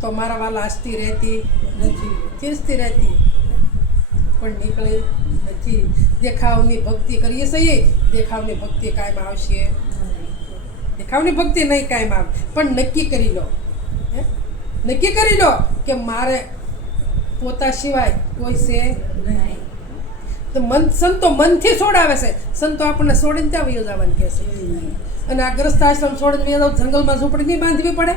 તો મારા વાલા હસતી રહેતી નથી, ખીસતી રહેતી, પણ નીકળી નથી. દેખાવની ભક્તિ કરીએ છીએ, દેખાવની ભક્તિ કાયમ આવશે? દેખાવની ભક્તિ નહીં કાયમ આવે. પણ નક્કી કરી લો, નક્કી કરી લો કે મારે પોતા સિવાય કોઈ છે નહીં. તો સંતો મનથી છોડાવે છે. સંતો આપણને છોડીને ત્યાં વયો જવાનું કહે છે. અને આ ગ્રસ્તાશ્રમ છોડીને વયો જાવ, જંગલમાં ઝૂંપડી નહીં બાંધવી પડે?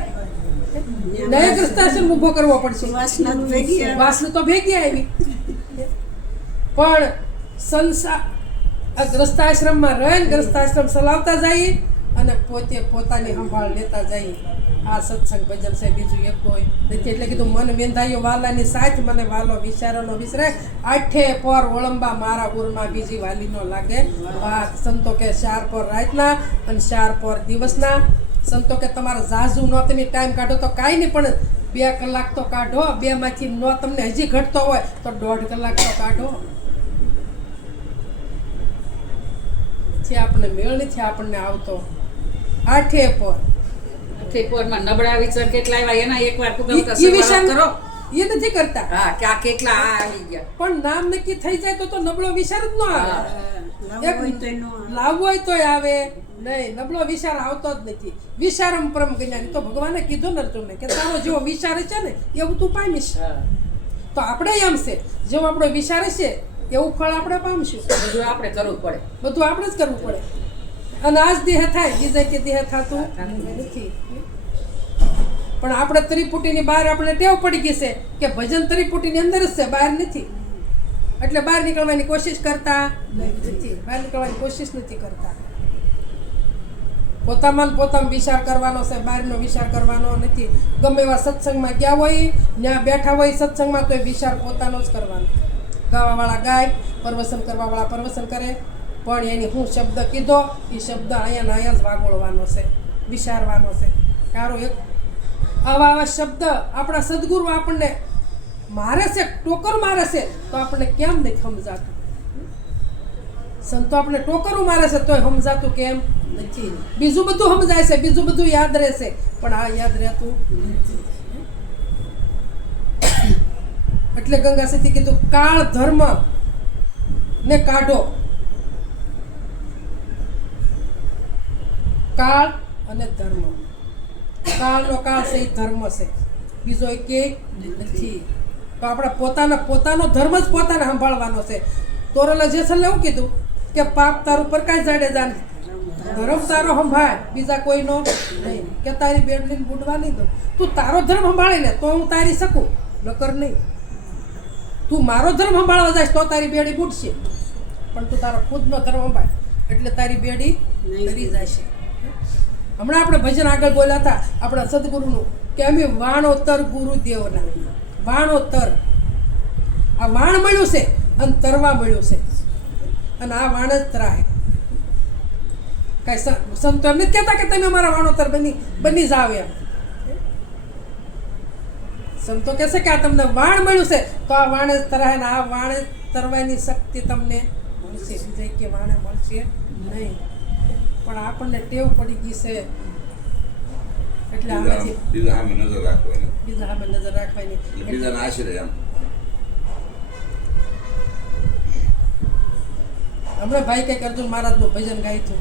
નયા ગ્રસ્તાશ્રમ ઊભો કરવો પડશે. વાસના તો ભેગી આવી, પણ સંસાર ગ્રસ્તાશ્રમમાં રહીને ગ્રસ્તાશ્રમ ચલાવતા જઈએ અને પોતે પોતાની સંભાળ લેતા જઈએ. આ સત્સંગ ભજન છે, બીજું એક કોઈ નથી. એટલે કીધું મન વેંધાયો વાલાની સાથ, મને વાલો વિચારોનો વિસરે. 8 પોર ઓળંબા મારા ઉરમાં, બીજી વાલી નો લાગે વાત. સંતો કે 4 પોર રાતના અને 4 પોર દિવસના. સંતો કે તમારે ઝાઝુ નો તમે ટાઈમ કાઢો તો કાંઈ નહીં, પણ 2 કલાક તો કાઢો. 2 માંથી નો તમને હજી ઘટતો હોય તો 1.5 કલાક તો કાઢો. આપણને મેળ નથી આપણને આવતો. 8 પોર ઠેકોરમાં નબળા વિચાર કેટલા આવ્યા એના એકવાર કુદરત ઈ વિચાર કરો. એ નથી કરતા. હા, કે આ કેટલા આ આવી ગયા. પણ નામ નક્કી થઈ જાય તો નબળો વિચાર જ ન આવે. લાવવો હોય તોય આવે નહીં, નબળો વિચાર આવતો જ નથી. વિચારમ પરમ જ્ઞાની તો ભગવાને કીધું ને અર્જુનને કે તારો જેવો વિચાર છે ને એવું તું પામીશ. તો આપણે એમ છે, જેવો આપણો વિચાર છે એવું ફળ આપણે પામશું. બધું આપણે કરવું પડે. બધું આપણે જ કરવું પડે. અને આજ દેહ થાય, બીજા કે દેહ થતું નથી. પણ આપણે ત્રિપુટીની બહાર આપણે ટેવ પડી ગઈ છે કે ભજન ત્રિપુટીની અંદર જ છે, બહાર નથી. એટલે બહાર નીકળવાની કોશિશ કરતા નથી, બહાર નીકળવાની કોશિશ નથી કરતા. પોતામાં વિચાર કરવાનો છે, બહારનો વિચાર કરવાનો નથી. ગમે એવા સત્સંગમાં ગયા હોય, ત્યાં બેઠા હોય સત્સંગમાં, તો વિચાર પોતાનો જ કરવાનો. ગાવાવાળા ગાય, પ્રવચન કરવાવાળા પ્રવચન કરે, પણ એની હું શબ્દ કીધો એ શબ્દ અહીંયા જ વાગોળવાનો છે, વિચારવાનો છે. કારો એક આવા શબ્દ આપણા સદગુરુ આપણને મારે છે, ટોકર મારે છે, તો આપણને કેમ નહીં સમજાતું? સંતો આપણે ટોકરું મારે છે તોય સમજાતું કેમ નથી? બીજું બધું સમજાય છે, બીજું બધું યાદ રહેશે, પણ આ યાદ રહેતું નથી. એટલે ગંગા સતી કીધું કાળ ધર્મ ને કાઢો. કાળ અને ધર્મ. કાળનો કાળ છે એ ધર્મ છે, બીજો કે નથી. તો આપણે પોતાનો ધર્મ જ પોતાને સંભાળવાનો છે. તોરલે જેસલે એવું કીધું કે પાપ તારું પ્રકાશ જાડેજાને ધર્મ તારો સંભાળ, બીજા કોઈનો નહીં. કે તારી બેડલીને બુડવા નહીં દઉં. તું તારો ધર્મ સંભાળી લે તો હું તારી શકું, નકર નહીં. તું મારો ધર્મ સંભાળવા જાય તો તારી બેડી બુડશે, પણ તું તારો ખુદનો ધર્મ સંભાળ એટલે તારી બેડી તરી જશે. હમણાં આપણે ભજન આગળ બોલ્યા હતા આપણા સદગુરુનું કે અમે વાણોતર ગુરુદેવના. વાણોતર, આ વાણ મળ્યું છે અને તરવા મળ્યું છે, અને આ વાણ જ તરાય. કાંઈ સંતો એમ નથી કહેતા કે તમે અમારા વાણોતર બની જાવ એમ. સંતો કહેશે કે આ તમને વાણ મળ્યું છે તો આ વાણ જ તરાય, ને આ વાણ તરવાની શક્તિ તમને મળશે, બીજા કે વાણે મળશે નહીં. પણ આપણને ટેવ પડી ગઈ છે એટલે આમાંથી બીજા સામે નજર રાખવાની, બીજા સામે નજર રાખવાની. બીજાના આશરે એમ. હમણાં ભાઈ કંઈક અર્જુન મહારાજનું ભજન ગાયું હતું.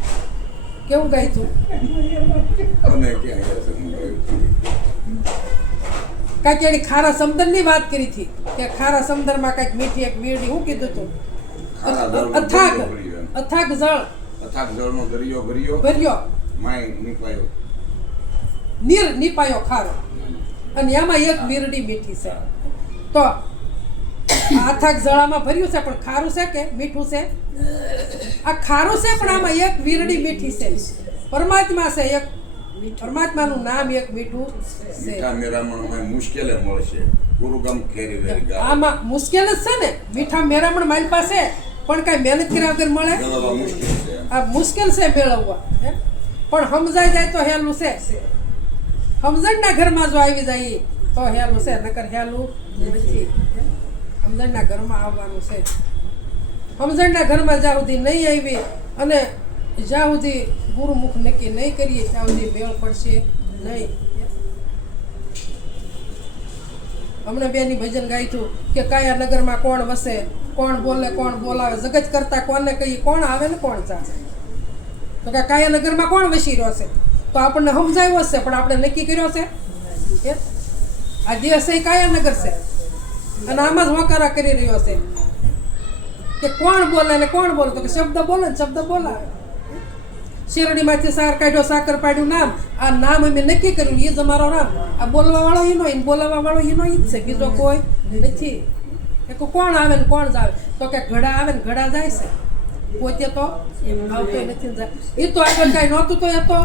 કેવું ગાયું હતું? અને ક્યાં ગયા છે હું કહ્યું. કાંઈક એની ખારા સમંદરની વાત કરી હતી કે ખારા સમંદરમાં કાંઈક મીઠી એક વીરડી શું કીધું હતું? ખારા દરનો અથાગ દરિયો ભર્યો એમ. અથાગ જળ અથાગ જળનો દરિયો ભર્યો, ભર્યો, માય નીપાયો. નીર નીપાયો ખારો, અને એમાં એક વીરડી મીઠી છે. તો આ અથાગ જળામાં ભર્યું છે પણ ખારું છે કે મીઠું છે? આ ખારું છે પણ આમાં એક વીરડી મીઠી છે. પરમાત્મા છે એક, પરમાત્માનું નામ એક મીઠું છે. મીઠા મેરામણ મુશ્કેલે મળશે, ગુરુગામ કેરી વેરી ગામ. આમાં મુશ્કેલ જ છે ને, મીઠા મેરામણ મારી પાસે પણ કાંઈ મહેનત કર્યા વગર મળે? મેળવવા મુશ્કેલ છે એમ. આ મુશ્કેલ છે મેળવવા, હે? પણ સમજાઈ જાય તો હેલું છે. સમજણના ઘરમાં જો આવી જાય તો હેલું છે, નકર હેલું નથી. સમજણના ઘરમાં આવવાનું છે. સમજણના ઘરમાં જ્યાં સુધી નહીં આવી અને જ્યાં સુધી ગુરુમુખ નક્કી નહીં કરીએ ત્યાં સુધી મેળ પડશે નહીં. હમણાં બેની ભજન ગાયું હતું કે કાયા નગરમાં કોણ વસે, કોણ બોલે કોણ બોલાવે, જગત કરતા કોને કહીએ, કોણ આવે ને કોણ જાય. તો કે કાયા નગરમાં કોણ વસી રહ્યો છે? તો આપણને સમજાવ્યો છે પણ આપણે નક્કી કર્યો છે? આ દેશ છે કાયા નગર છે, અને આમાં જ હોકારા કરી રહ્યો છે કે કોણ બોલે ને કોણ બોલે. તો કે શબ્દ બોલે ને શબ્દ બોલાવે. શેરડીમાંથી સાર કાઢ્યો, સાકર પાડ્યું નામ. આ નામ અમે નક્કી કર્યું, એ જ અમારો નામ. આ બોલવા વાળો એનો, બોલાવવા વાળો એનો ઈ જ છે, બીજો કોઈ નથી. કે કોણ આવે ને કોણ જાવે? તો કે ઘડા આવે ને ઘડા જાય છે, પોતે તો આવતો નથી જાય. એ તો આગળ કાંઈ નહોતું તો એ તો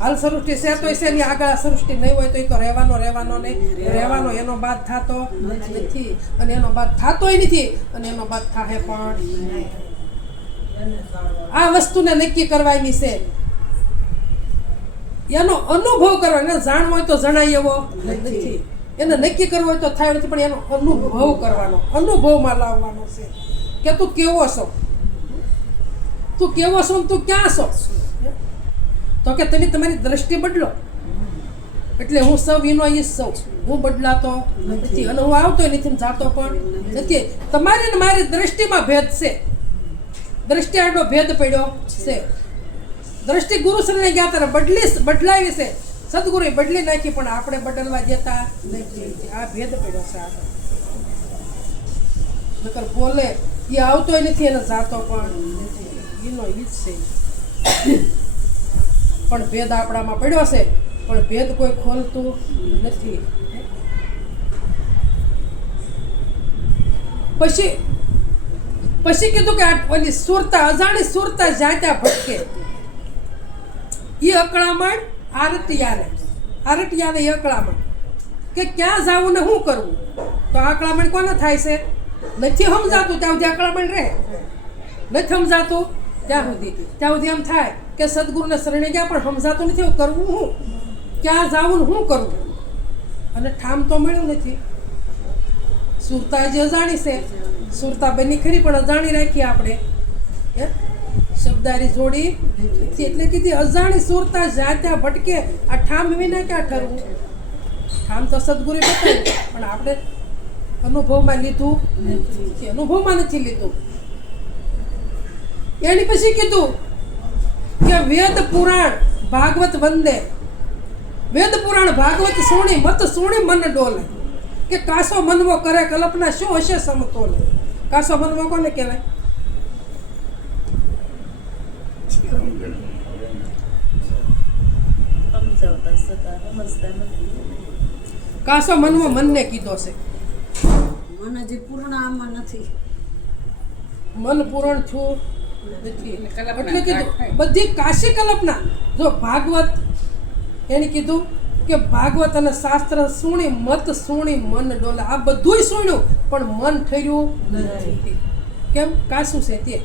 હાલ સૃષ્ટિ છે તો છે, એની આગળ સૃષ્ટિ નહીં હોય તો એ તો રહેવાનો નહીં, રહેવાનો એનો બાદ થતો નથી, અને એનો બાદ થતોય નથી, અને એનો બાદ થાહે પણ નહીં. આ વસ્તુને નક્કી કરવાની છે, એનો અનુભવ કરવાનો. એને જાણવો હોય તો જણાય એવો નથી, એને નક્કી કરવો હોય તો થાય નથી, પણ એનો અનુભવ કરવાનો, અનુભવમાં લાવવાનો છે કે તું કેવો છો, તું કેવો છો ને તું ક્યાં છો. તો કે તમે તમારી દ્રષ્ટિ બદલો એટલે હું સૌ એનો ઈ સૌ, હું બદલાતો નથી અને હું આવતો નથી, જાતો પણ નથી. તમારી ને મારી દ્રષ્ટિમાં ભેદ છે, દ્રષ્ટિ આડો ભેદ પડ્યો છે. દ્રષ્ટિ ગુરુશ્રીને ગયા ત્યારે બદલાવી છે, સદગુરુએ બદલી નાખી, પણ આપણે બદલવા દેતા નથી. આ ભેદ પડ્યો છે આગળ. નકર બોલે એ આવતોય નથી અને જાતો પણ નથી, એનો ઈ જ છે. પણ ભેદ આપણામાં પડ્યો છે, પણ ભેદ કોઈ ખોલતું નથી. પછી કીધું કે ઓલી સુરતા, અજાણી સુરતા જાત્યા ભટકે, એ અકળામણ આરટિયાને એ અકળામણ કે ક્યાં જાવું ને શું કરવું. તો અકળામણ કોને થાય છે? નથી સમજાતું ત્યાં સુધી અકળામણ રહે, નથી સમજાતું ત્યાં સુધી એમ થાય કે સદગુરુને શરણે ગયા પણ સમજાતું નથી, કરવું શું, ક્યાં જાવું ને શું કરવું, અને ઠામ તો મળ્યું નથી. સુરતા જે અજાણી છે, સુરતા બની ખરી પણ અજાણી રાખી આપણે, શબ્દારી જોડી એટલે કીધી અજાણી સુરતા જાત્યા ભટકે. આ ઠામ વિના ક્યાં ઠરવું? ઠામ તો સદગુરુ બતાવ્યું પણ આપણે અનુભવમાં લીધું નથી, અનુભવમાં નથી લીધું. એની પછી કીધું કે વેદ પુરાણ ભાગવત વંદે, વેદ પુરાણ ભાગવત સુણી મત સુણી મન ડોલે. કે કાસો મનવો કરે કલ્પના, શું હશે સમતોલે. કાસો મનવો કોને કહેવાય? છતાં સમજતા નથી. કાસો મનમાં મનને કીધો છે મને હજી પૂર્ણ આમાં નથી. મન પૂરણ છું નથી કલ્પના એટલે કીધું થાય. બધી કાશી કલ્પના. જો ભાગવત એને કીધું કે ભાગવત અને શાસ્ત્ર સુણી મત સુણી મન ડોલે. આ બધુંય સુણ્યું પણ મન ઠર્યું નથી. કેમ? કાશું છે તે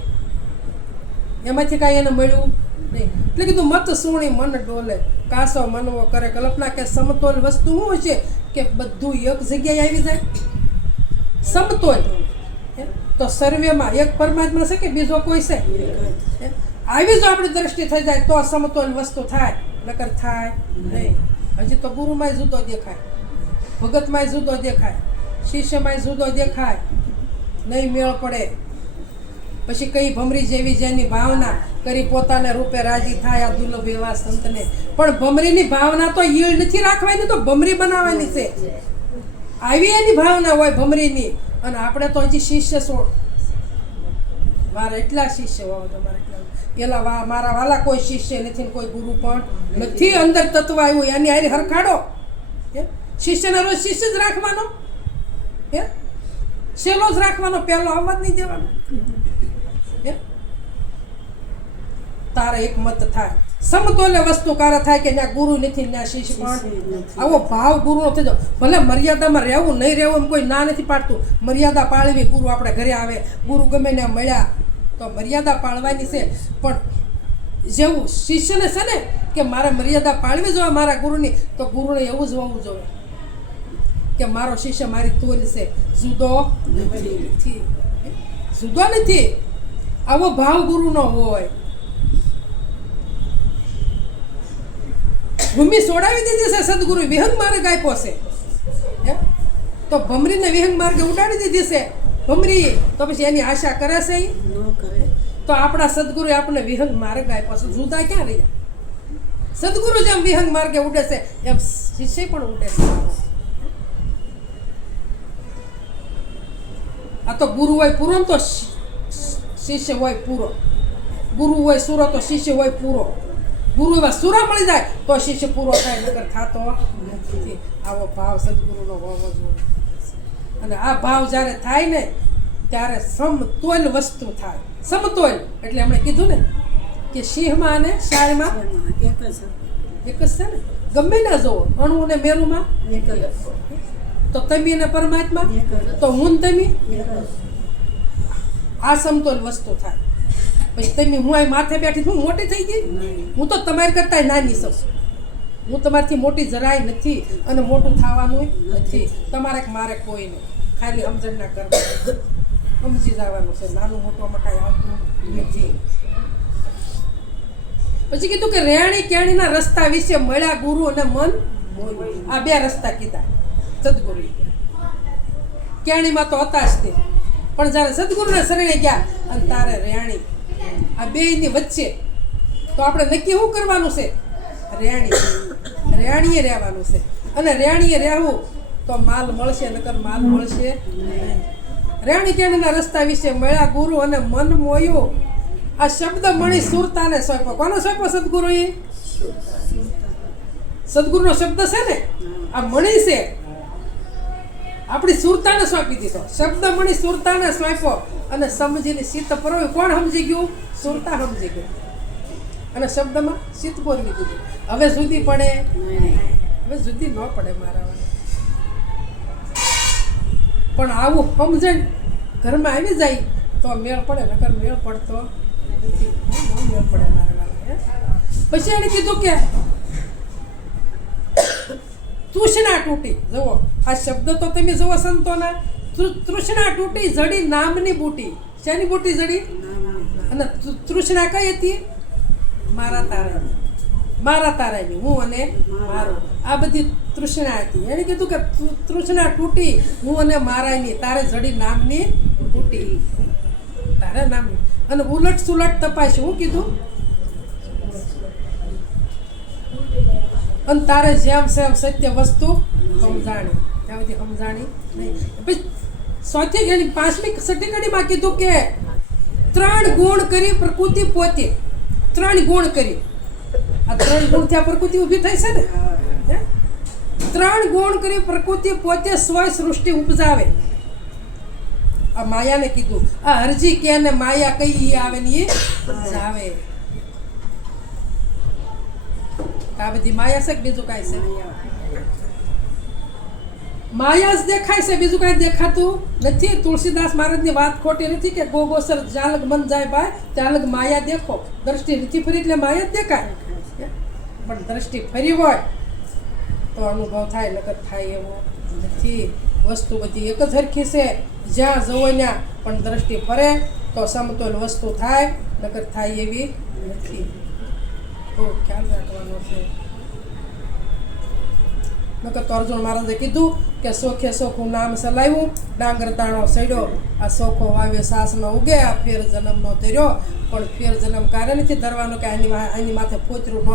એમાંથી કાંઈ એને મળ્યું નહીં. એટલે કીધું મત સુણી મન ડોલે, કાસો મનવો કરે કલ્પના. કે સમતોલ વસ્તુ શું છે કે બધું એક જગ્યાએ આવી જાય. સમતોલ હે? તો સર્વેમાં એક પરમાત્મા છે કે બીજો કોઈ છે? હે? આવી જો આપણી દ્રષ્ટિ થઈ જાય તો સમતોલ વસ્તુ થાય, નકર થાય નહીં. હજી તો ગુરુમાંય જુદો દેખાય, ભગતમાંય જુદો દેખાય, શિષ્યમાંય જુદો દેખાય, નહીં મેળ પડે. પછી કઈ ભમરી જેવી જેની ભાવના કરી પોતાને રૂપે રાજી થાય આ દુર્લભ એવા સંતને. પણ ભમરીની ભાવના તો ઈળ નથી રાખવાની, તો ભમરી બનાવવાની છે. આવી એની ભાવના હોય ભમરીની. અને આપણે તો હજી શિષ્ય છો. મારા એટલા શિષ્ય હોવા તમારે એટલા પેલા મારા વાલા કોઈ શિષ્ય નથી ને કોઈ ગુરુ પણ નથી. અંદર તત્વ આવ્યું એની હારે હરખાડો. હે? શિષ્યને રોજ શિષ્ય જ રાખવાનો, હે સેલો જ રાખવાનો, પહેલો આવવા જ નહીં દેવાનો. હે? તારે એક મત થાય, સમતોલે વસ્તુ કાર થાય કે ત્યાં ગુરુ નથી ત્યાં શિષ્ય પણ. આવો ભાવ ગુરુનો થઈ જાવ. ભલે મર્યાદામાં રહેવું નહીં રહેવું એમ કોઈ ના નથી પાડતું. મર્યાદા પાળવી. ગુરુ આપણે ઘરે આવે, ગુરુ ગમે ને મળ્યા તો મર્યાદા પાળવાની છે. પણ જેવું શિષ્યને છે ને કે મારે મર્યાદા પાળવી જોઈએ મારા ગુરુની, તો ગુરુને એવું જ હોવું જોઈએ કે મારો શિષ્ય મારી તોલ છે, જુદો નથી. જુદો નથી. આવો ભાવ ગુરુનો હોય. ભૂમિ છોડાવી દીધી છે સદગુરુ, વિહંગ માર્ગ આપ્યો છે. હે? તો ભમરીને વિહંગ માર્ગે ઉડાડી દીધી છે ભમરી. તો પછી એની આશા કરે છે ઈ? ન કરે. તો આપણા સદગુરુએ આપણને વિહંગ માર્ગ આપ્યો છે. જુદા ક્યાં રહ્યા? સદગુરુ જેમ વિહંગ માર્ગે ઉડે છે એમ શિષ્ય પણ ઉડે છે. આ તો ગુરુ હોય પૂરો તો શિષ્ય હોય પૂરો. ગુરુ હોય સુરો તો શિષ્ય હોય પૂરો. ગુરુ એવા સુરા મળી જાય તો શિષ્ય પૂરો થાય, નકર થતો નથી. આવો ભાવ સદગુરુનો હોવો જોઈએ. અને આ ભાવ જ્યારે થાય ને ત્યારે સમતોલ વસ્તુ થાય. સમતોલ એટલે એમણે કીધું ને કે સિંહમાં અને શાળમાં એક જ એક જ છે ને. ગમે ના જોવો, અણુ અને મેરુમાં એક જ તો તમે ને પરમાત્મા, એક જ તો હું ને તમે. એક જ. આ સમતોલ વસ્તુ થાય. પછી તમે હું આ માથે બેઠી હું મોટી થઈ ગઈ? હું તો તમારી કરતા નાની છું. હું તમારથી મોટી જરાય નથી અને મોટું થવાનું નથી. તમારે કે મારે કોઈ નહીં, ખાલી સમજણ ના કરવાનું, સમજી જવાનું છે. નાનું મોટું આમાં કાંઈ આવતું નથી. પછી કીધું કે રેણી કેણીના રસ્તા વિશે મળ્યા ગુરુ અને મન. આ બે રસ્તા કીધા સદગુરુ. કેણીમાં તો હતા જ તે, પણ જ્યારે સદગુરુના શરણે ગયા અને તારે રેણી, આ બેયની વચ્ચે તો આપણે નક્કી શું કરવાનું છે? રેણીએ રહેવાનું છે. અને રેણીએ રહેવું તો માલ મળશે, નકર માલ મળશે નહીં. રેણી કેણીના રસ્તા વિશે મળ્યા ગુરુ અને મન મોયું. આ શબ્દ મણી સુરતાને સોંપ્યો. કોનો સોંપ્યો? સદગુરુએ. સદગુરુનો શબ્દ છે ને આ મણી છે, આપણી સુરતાને સોંપી દીધો. શબ્દ મણી સુરતાને સોંપ્યો અને સમજીને શીત પરોવી. કોણ સમજી ગયું? સુરતા સમજી ગયું. અને શબ્દમાં શીત બોલી દીધું. હવે જુદી પડે? હવે જુદી ન પડે મારા વાળા. પણ આવું સમજણ ઘરમાં આવી જાય તો મેળ પડે, નકર મેળ પડતો નથી. મેળ પડે મારા વાળા. પછી એને કીધું કે તૃષ્ણા તૂટી. જુઓ આ શબ્દ તો તમે જુઓ સંતોના. તૃષ્ણા તૂટી જડી નામની બુટી. શેની બુટી જડી? અને તૃષ્ણા કઈ હતી? મારા તારાની. મારા તારાની, હું અને મારું. આ બધી તૃષ્ણા હતી. એને કીધું કે તૃષ્ણા તૂટી હું અને મારાની, તારે જડી નામની બુટી. તારા નામની. અને ઉલટ સુલટ તપાસ્યું. હું કીધું? અને તારે જેમ સેમ સત્ય વસ્તુ સમજાણી. ત્યાં બધી સમજાણી નહીં. પછી ચોથી એની 5મી છઠ્ઠી કડીમાં કીધું કે 3 ગુણ કરી પ્રકૃતિ પોતે. 3 ગુણ કરી. આ 3 ગુણ ત્યાં પ્રકૃતિ ઊભી થઈ છે ને. ત્રણ ગુણ કરી પ્રકૃતિ પોતે સ્વય સૃષ્ટિ ઉપજાવે. આ માયાને કીધું, આ હરજી કે ને માયા કઈ ઈ આવે ને ઈ જાવે. આ બધી માયા છે કે બીજું કાંઈ છે? માયા જ દેખાય છે, બીજું કાંઈ દેખાતું નથી. તુલસીદાસ મહારાજની વાત ખોટી નથી કે ગોગોસર જ્યાં લગ મન જાય ભાઈ ત્યાં લગ માયા દેખો. દ્રષ્ટિ નથી ફરી એટલે માયા જ દેખાય. પણ દ્રષ્ટિ ફરી હોય તો અનુભવ થાય, નકર થાય એવો નથી. વસ્તુ બધી એક જ હરખી છે, જ્યાં જવો ત્યાં. પણ દ્રષ્ટિ ફરે તો સમતોલ વસ્તુ થાય, નકર થાય એવી નથી. બહુ ખ્યાલ રાખવાનો છે. નકર તો અર્જુન મહારાજે કીધું કે સોખે સોખું નામ સલાવ્યું, ડાંગર દાણો સડ્યો, આ સોખો વાવ્યો સાસનો ઉગે, આ ફેર જન્મનો ધર્યો. પણ ફેર જન્મ કાર્ય નથી ધરવાનો કે આની માથે પોચરું ન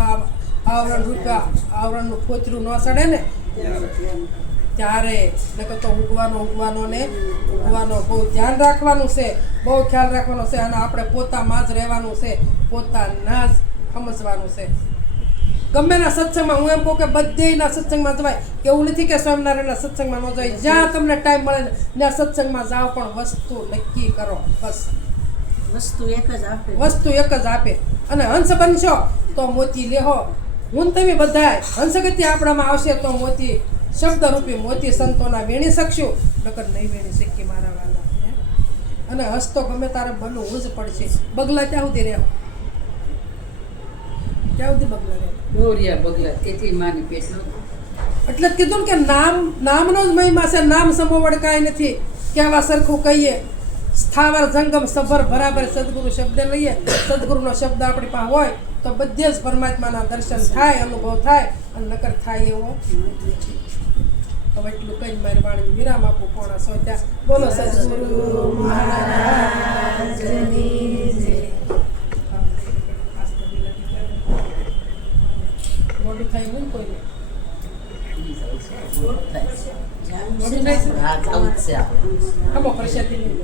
આવરણ રૂપિયા આવરણનું પોચરું ન સડે ને ત્યારે. નકર તો ઉગવાનો ને ઉગવાનો બહુ ધ્યાન રાખવાનું છે, બહુ ખ્યાલ રાખવાનો છે. અને આપણે પોતામાં જ રહેવાનું છે, પોતાના જ સમજવાનું છે. ગમે ના સત્સંગમાં હું એમ કહું કે બધેના સત્સંગમાં જવાય, એવું નથી કે સ્વામિનારાયણના સત્સંગમાં ન જવાય. જ્યાં તમને ટાઈમ મળે ને ત્યાં સત્સંગમાં જાઓ, પણ વસ્તુ નક્કી કરો. બસ વસ્તુ એક જ આપે. વસ્તુ એક જ આપે. અને હંસ બનશો તો મોતી લેહો. હું તમે બધાય હંસગતિ આપણામાં આવશે તો મોતી, શબ્દરૂપી મોતી સંતોના વેણી શકશું, નકર નહીં વેણી શકીએ મારા વાલા. અને હંસ તો ગમે તારે બનવું જ પડશે. બગલા ત્યાં સુધી રહેવું, ત્યાં સુધી બગલા રહેવું. દોરિયા બગલા તેથી માની પેટનો. એટલે જ કીધું ને કે નામનો જ મહિમા છે. નામ સમોવડ કાંઈ નથી. કેવા સરખું કહીએ, સ્થાવર જંગમ સભર બરાબર સદગુરુ શબ્દ લઈએ, સદગુરુનો શબ્દ આપણી પાસે હોય તો બધે જ પરમાત્માના દર્શન થાય, અનુભવ થાય. અને નકર થાય એવો નથી. હવે એટલું કઈ મારી વાણી વિરામ આપું. પોણા સો ત્યાં બોલો સદગુરુ મહારાજની જય. મોઢું થાય નહીં કોઈ હમો પ્રસાદી નહીં.